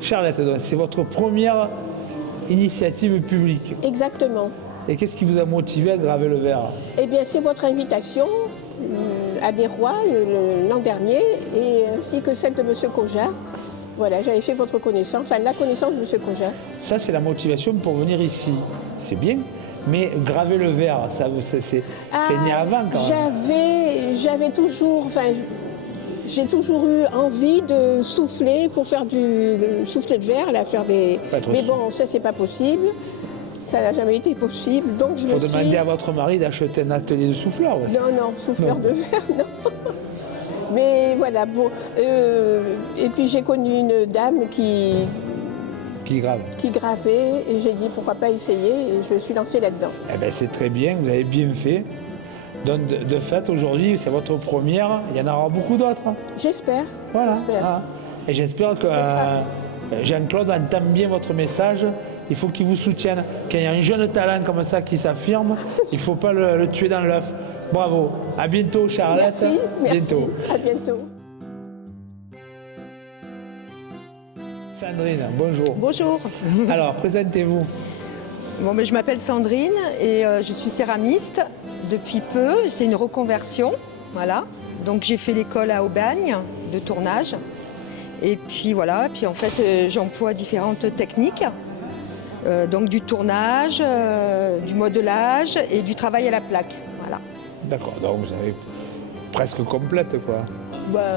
Charlotte, c'est votre première initiative publique. Exactement. Et qu'est-ce qui vous a motivé à graver le verre? Eh bien, c'est votre invitation à des rois l'an dernier, et ainsi que celle de M. Koja. Voilà, j'avais fait votre connaissance, enfin la connaissance de M. Koja. Ça, c'est la motivation pour venir ici. C'est bien, mais graver le verre, c'est né avant quand même. J'avais toujours, enfin, j'ai toujours eu envie de souffler pour faire de souffler de verre, là, faire des. Mais bon, ça, c'est pas possible. Ça n'a jamais été possible, donc je me suis... Il faut demander à votre mari d'acheter un atelier de souffleur. Ouais. Non, souffleur de verre, non. Mais voilà, bon. Et puis j'ai connu une dame qui gravait, et j'ai dit pourquoi pas essayer, et je me suis lancée là-dedans. Eh bien, c'est très bien, vous avez bien fait. Donc, de fait, aujourd'hui, c'est votre première, il y en aura beaucoup d'autres. J'espère. Voilà. J'espère. Ah. Et j'espère que Jean-Claude entend bien votre message. Il faut qu'il vous soutienne. Quand il y a un jeune talent comme ça qui s'affirme, il ne faut pas le tuer dans l'œuf. Bravo. À bientôt, Charlotte. Merci. Bientôt. À bientôt. Sandrine, bonjour. Bonjour. Alors, présentez-vous. Bon, mais je m'appelle Sandrine et je suis céramiste depuis peu. C'est une reconversion. Voilà. Donc j'ai fait l'école à Aubagne de tournage. Et puis voilà, puis en fait j'emploie différentes techniques. Donc du tournage, du modelage et du travail à la plaque. Voilà. D'accord, donc vous avez presque complète quoi.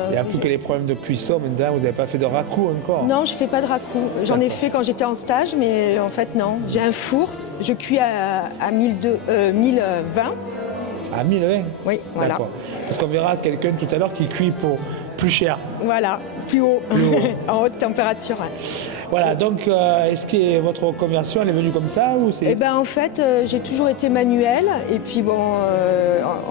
Il n'y a plus que les problèmes de cuisson maintenant, vous n'avez pas fait de racoup encore? Non, je ne fais pas de racoup. J'en ai fait quand j'étais en stage, mais en fait non. J'ai un four, je cuis à 1020. À 1020? Oui, voilà. Parce qu'on verra quelqu'un tout à l'heure qui cuit pour plus cher. Voilà, plus haut, en haute température. Voilà, donc est-ce que votre reconversion elle est venue comme ça ou c'est... Eh ben en fait, j'ai toujours été manuelle et puis bon,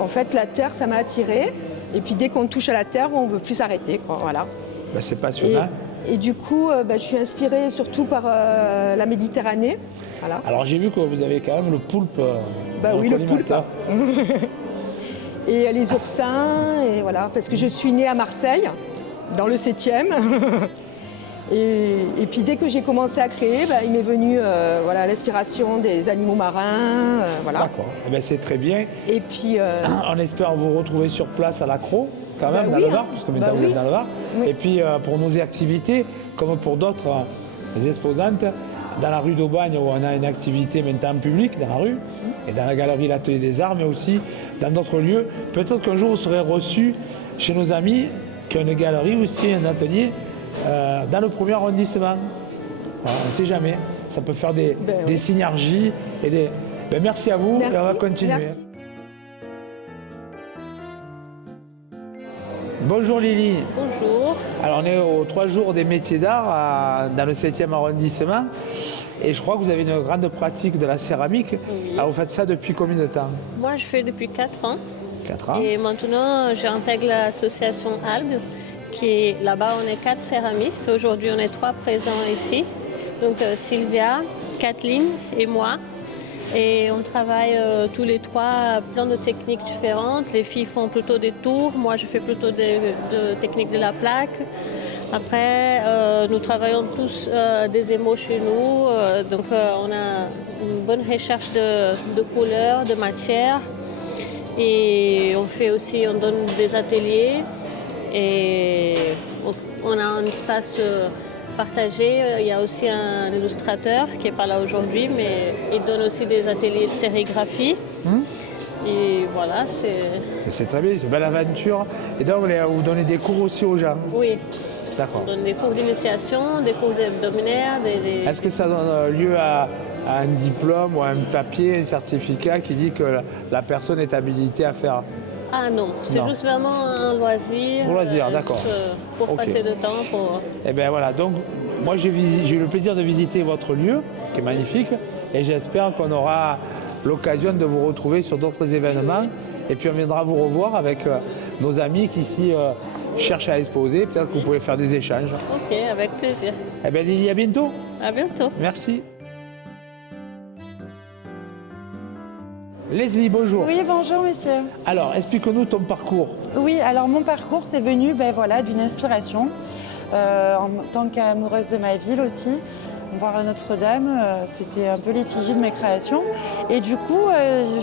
en fait la terre ça m'a attirée et puis dès qu'on touche à la terre, on ne veut plus s'arrêter, quoi, voilà. Ben, c'est passionnant. Et du coup, je suis inspirée surtout par la Méditerranée. Voilà. Alors j'ai vu que vous avez quand même le poulpe. Oui, le poulpe. Et les oursins, et voilà, parce que je suis née à Marseille, dans le 7e. Et puis dès que j'ai commencé à créer, il m'est venu l'inspiration des animaux marins. Voilà. D'accord, c'est très bien. Et puis, on espère vous retrouver sur place à l'Accro, quand même, dans le Var, parce que maintenant vous êtes dans le Var. Oui. Et puis pour nos activités, comme pour d'autres exposantes, dans la rue d'Aubagne où on a une activité maintenant publique, dans la rue, et dans la galerie L'Atelier des Arts, mais aussi dans d'autres lieux. Peut-être qu'un jour vous serez reçus chez nos amis qui ont une galerie aussi, un atelier, dans le 1er arrondissement. Voilà, on ne sait jamais. Ça peut faire des synergies. Et des... merci à vous, merci. Et on va continuer. Merci. Bonjour Lily. Bonjour. Alors on est aux 3 jours des métiers d'art dans le 7e arrondissement. Et je crois que vous avez une grande pratique de la céramique. Oui. Alors vous faites ça depuis combien de temps? Moi je fais depuis 4 ans. 4 ans. Et maintenant j'intègre l'association Algue. Là-bas, on est 4 céramistes. Aujourd'hui, on est 3 présents ici. Donc Sylvia, Kathleen et moi. Et on travaille tous les 3 plein de techniques différentes. Les filles font plutôt des tours. Moi, je fais plutôt de techniques de la plaque. Après, nous travaillons tous des émaux chez nous. Donc, on a une bonne recherche de couleurs, de matières. Et on donne des ateliers. Et on a un espace partagé. Il y a aussi un illustrateur qui n'est pas là aujourd'hui, mais il donne aussi des ateliers de sérigraphie. Et voilà, c'est très bien, c'est une belle aventure. Et donc, vous donnez des cours aussi aux gens? Oui. D'accord. On donne des cours d'initiation, des cours hebdomadaires. Est-ce que ça donne lieu à un diplôme ou à un papier, un certificat qui dit que la personne est habilitée à faire? Ah non, c'est juste vraiment un loisir. Pour loisir, d'accord. Pour passer de temps. Eh bien voilà, donc moi j'ai eu le plaisir de visiter votre lieu, qui est magnifique, et j'espère qu'on aura l'occasion de vous retrouver sur d'autres événements. Et puis on viendra vous revoir avec nos amis qui ici cherchent à exposer. Peut-être que vous pouvez faire des échanges. Ok, avec plaisir. Eh bien Lily, à bientôt. À bientôt. Merci. Leslie, bonjour. Oui, bonjour monsieur. Alors, explique-nous ton parcours. Oui, alors mon parcours, c'est venu d'une inspiration. en tant qu'amoureuse de ma ville aussi. Voir la Notre-Dame, c'était un peu l'effigie de mes créations. Et du coup,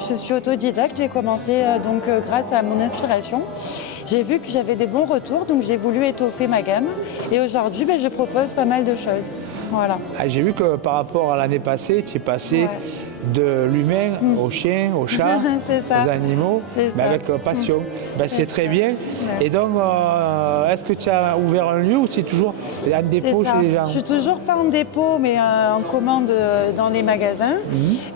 je suis autodidacte, j'ai commencé grâce à mon inspiration. J'ai vu que j'avais des bons retours, donc j'ai voulu étoffer ma gamme. Et aujourd'hui, je propose pas mal de choses. Voilà. Ah, j'ai vu que par rapport à l'année passée, tu es passé de l'humain au chien, au chat, aux animaux, mais avec passion. C'est très bien. Merci. Et donc, est-ce que tu as ouvert un lieu ou tu es toujours en dépôt chez les gens? Je suis toujours pas en dépôt, mais en commande dans les magasins.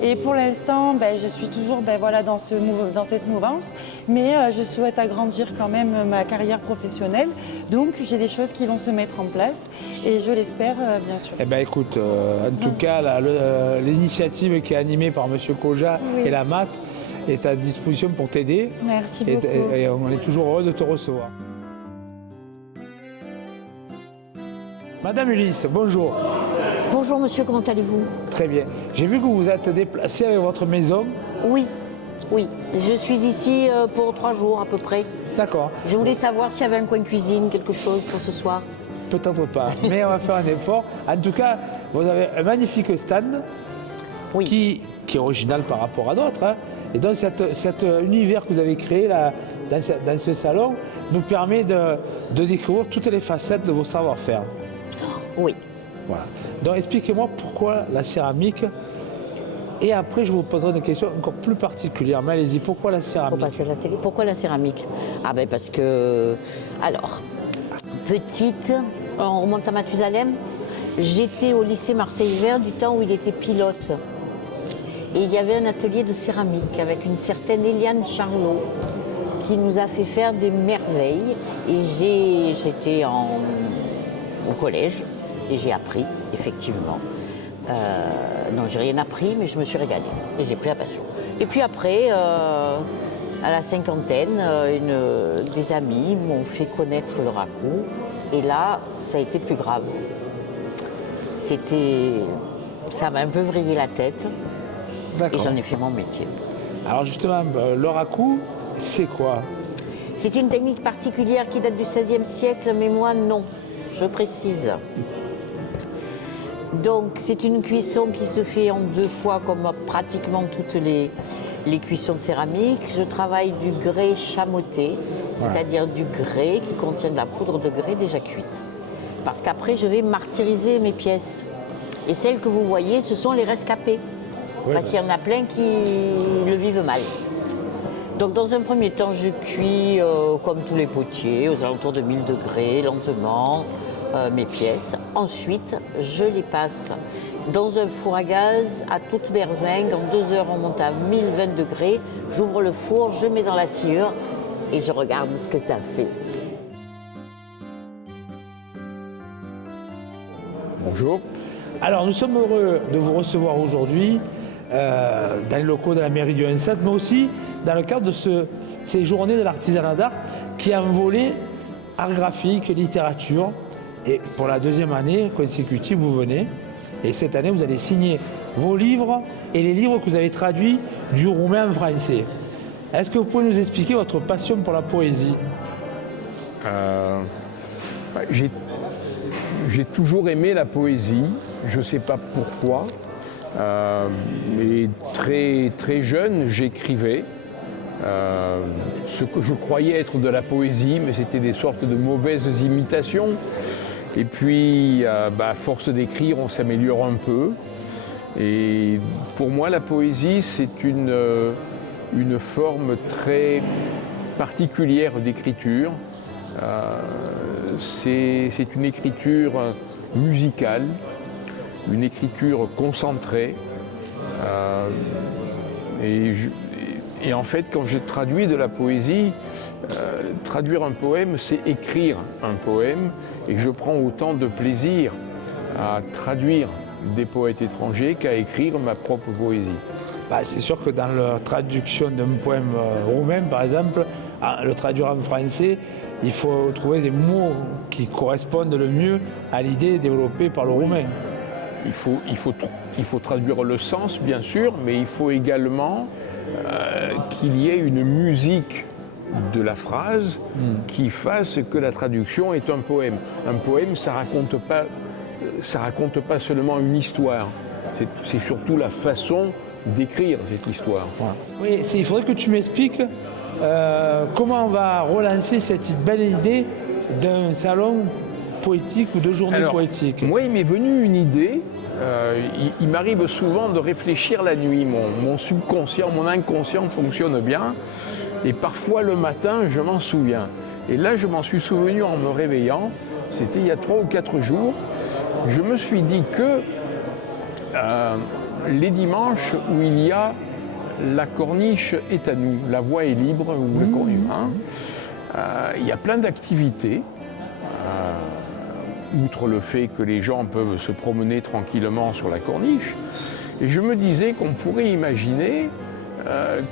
Et pour l'instant, je suis toujours dans cette mouvance. Mais je souhaite agrandir quand même ma carrière professionnelle. Donc, j'ai des choses qui vont se mettre en place. Et je l'espère, bien sûr. Eh bien, écoute, en tout cas, l'initiative qui est animée par M. Koja et la MAT est à disposition pour t'aider. Merci beaucoup. Et on est toujours heureux de te recevoir. Madame Ulysse, bonjour. Bonjour monsieur, comment allez-vous? Très bien. J'ai vu que vous vous êtes déplacé avec votre maison. Oui, je suis ici pour 3 jours à peu près. D'accord. Je voulais savoir s'il y avait un coin cuisine, quelque chose pour ce soir. Peut-être pas, mais on va faire un effort. En tout cas, vous avez un magnifique stand qui est original par rapport à d'autres. Hein. Et donc cet univers que vous avez créé là, dans ce salon nous permet de découvrir toutes les facettes de vos savoir-faire. Oui. Voilà. Donc expliquez-moi pourquoi la céramique. Et après, je vous poserai une question encore plus particulière. Mais allez-y, pourquoi la céramique? Pour passer à la télé. Pourquoi la céramique? Ah ben parce que... Alors, petite, on remonte à Mathusalem. J'étais au lycée Marseille-Vert du temps où il était pilote. Et il y avait un atelier de céramique avec une certaine Eliane Charlot qui nous a fait faire des merveilles. Et j'étais au collège et j'ai appris, effectivement. Non, j'ai rien appris, mais je me suis régalée et j'ai pris la passion. Et puis après, à la cinquantaine, des amis m'ont fait connaître le raku. Et là, ça a été plus grave. Ça m'a un peu vrillé la tête. Et j'en ai fait mon métier. Alors justement, le raku, c'est quoi? C'est une technique particulière qui date du XVIe siècle, mais moi non, je précise. Donc c'est une cuisson qui se fait en 2 fois comme pratiquement toutes les cuissons de céramique. Je travaille du grès chamoté, c'est-à-dire du grès qui contient de la poudre de grès déjà cuite. Parce qu'après je vais martyriser mes pièces. Et celles que vous voyez, ce sont les rescapés. Parce qu'il y en a plein qui le vivent mal. Donc dans un premier temps, je cuis comme tous les potiers, aux alentours de 1000 degrés, lentement, mes pièces. Ensuite, je les passe dans un four à gaz à toute berzingue. En 2 heures, on monte à 1020 degrés. J'ouvre le four, je mets dans la sciure et je regarde ce que ça fait. Bonjour. Alors, nous sommes heureux de vous recevoir aujourd'hui dans les locaux de la mairie du 1-7, mais aussi dans le cadre de ces journées de l'artisanat d'art qui a un volet art graphique, littérature. Et pour la 2e année consécutive, vous venez. Et cette année, vous allez signer vos livres et les livres que vous avez traduits du roumain en français. Est-ce que vous pouvez nous expliquer votre passion pour la poésie? J'ai toujours aimé la poésie, je ne sais pas pourquoi, mais très jeune, j'écrivais ce que je croyais être de la poésie, mais c'était des sortes de mauvaises imitations. Et puis, à force d'écrire, on s'améliore un peu. Et pour moi, la poésie, c'est une forme très particulière d'écriture. C'est une écriture musicale, une écriture concentrée. Et en fait, quand j'ai traduit de la poésie, traduire un poème, c'est écrire un poème. Et je prends autant de plaisir à traduire des poètes étrangers qu'à écrire ma propre poésie. C'est sûr que dans la traduction d'un poème roumain, par exemple, le traduire en français, il faut trouver des mots qui correspondent le mieux à l'idée développée par le roumain. Il faut traduire le sens, bien sûr, mais il faut également qu'il y ait une musique de la phrase qui fasse que la traduction est un poème. Un poème, ça raconte pas seulement une histoire. C'est surtout la façon d'écrire cette histoire. Voilà. Oui, il faudrait que tu m'expliques comment on va relancer cette belle idée d'un salon poétique ou de journée poétique. Moi, il m'est venu une idée. Il m'arrive souvent de réfléchir la nuit. Mon subconscient, mon inconscient fonctionne bien. Et parfois, le matin, je m'en souviens. Et là, je m'en suis souvenu en me réveillant. C'était il y a 3 ou 4 jours. Je me suis dit que les dimanches où il y a la corniche est à nous, la voie est libre, ou le corniche, il y a plein d'activités. Outre le fait que les gens peuvent se promener tranquillement sur la corniche. Et je me disais qu'on pourrait imaginer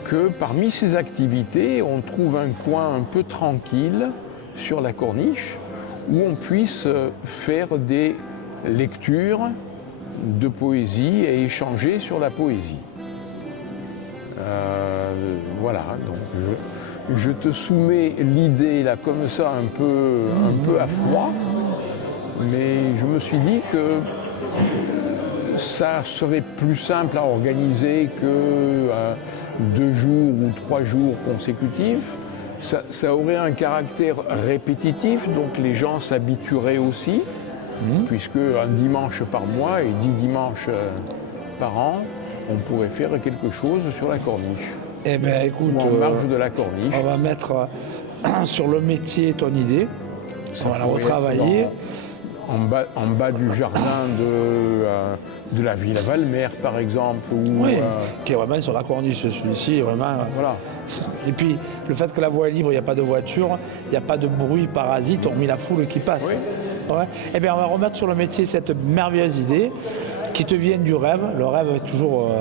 que parmi ces activités, on trouve un coin un peu tranquille sur la corniche où on puisse faire des lectures de poésie et échanger sur la poésie. Voilà, donc je te soumets l'idée là comme ça un peu à froid. Mais je me suis dit que ça serait plus simple à organiser que 2 jours ou 3 jours consécutifs. Ça aurait un caractère répétitif, donc les gens s'habitueraient aussi, puisque un dimanche par mois et 10 dimanches par an, on pourrait faire quelque chose sur la corniche. Eh bien, écoute, ou en marge de la corniche. On va mettre sur le métier ton idée. On va la retravailler. En bas du jardin de la Villa Valmer, par exemple. Oui, qui est vraiment sur la corniche, celui-ci. Vraiment, voilà. Et puis, le fait que la voie est libre, il n'y a pas de voiture, il n'y a pas de bruit parasite, hormis la foule qui passe. Oui. Ouais. Eh bien, on va remettre sur le métier cette merveilleuse idée qui te vient du rêve. Le rêve est toujours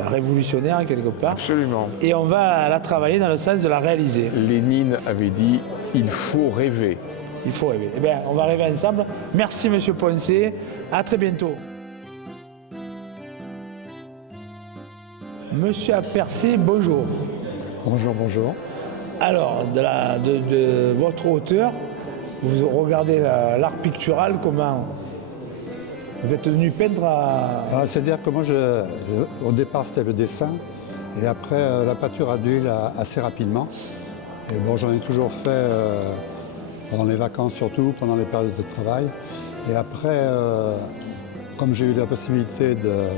révolutionnaire, quelque part. Absolument. Et on va la travailler dans le sens de la réaliser. Lénine avait dit « il faut rêver ». Il faut rêver. Eh bien, on va rêver ensemble. Merci, Monsieur Poncé. À très bientôt. Monsieur Apercé, bonjour. Bonjour, bonjour. Alors, de votre hauteur, vous regardez l'art pictural, comment vous êtes venu peindre à... C'est-à-dire que moi, au départ, c'était le dessin. Et après, la peinture à l'huile assez rapidement. Et bon, j'en ai toujours fait... pendant les vacances surtout, pendant les périodes de travail. Et après, comme j'ai eu la possibilité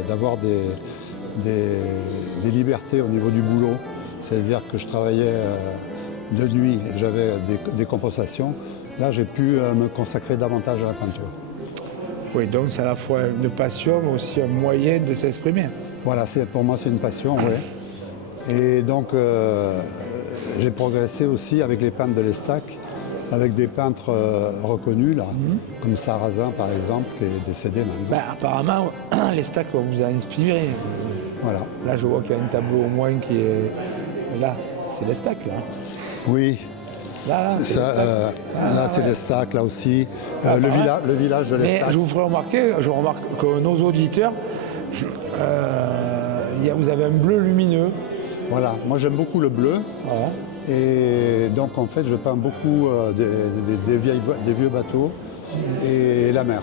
d'avoir des libertés au niveau du boulot, c'est-à-dire que je travaillais de nuit et j'avais des compensations, là j'ai pu me consacrer davantage à la peinture. Oui, donc c'est à la fois une passion, mais aussi un moyen de s'exprimer. Voilà, pour moi c'est une passion, oui. Et donc j'ai progressé aussi avec les peintres de l'Estac, avec des peintres reconnus, là, comme Sarrazin par exemple, qui est décédé maintenant. Apparemment, l'Estac vous a inspiré. Voilà. Là, je vois qu'il y a un tableau au moins qui est... Là, c'est l'Estac, là. Oui. Là, c'est l'Estac, là aussi. Le village de l'Estac. Mais je vous ferai remarquer, je remarque que nos auditeurs, vous avez un bleu lumineux. Voilà, moi j'aime beaucoup le bleu. Voilà. Et donc en fait, je peins beaucoup des vieux bateaux et la mer.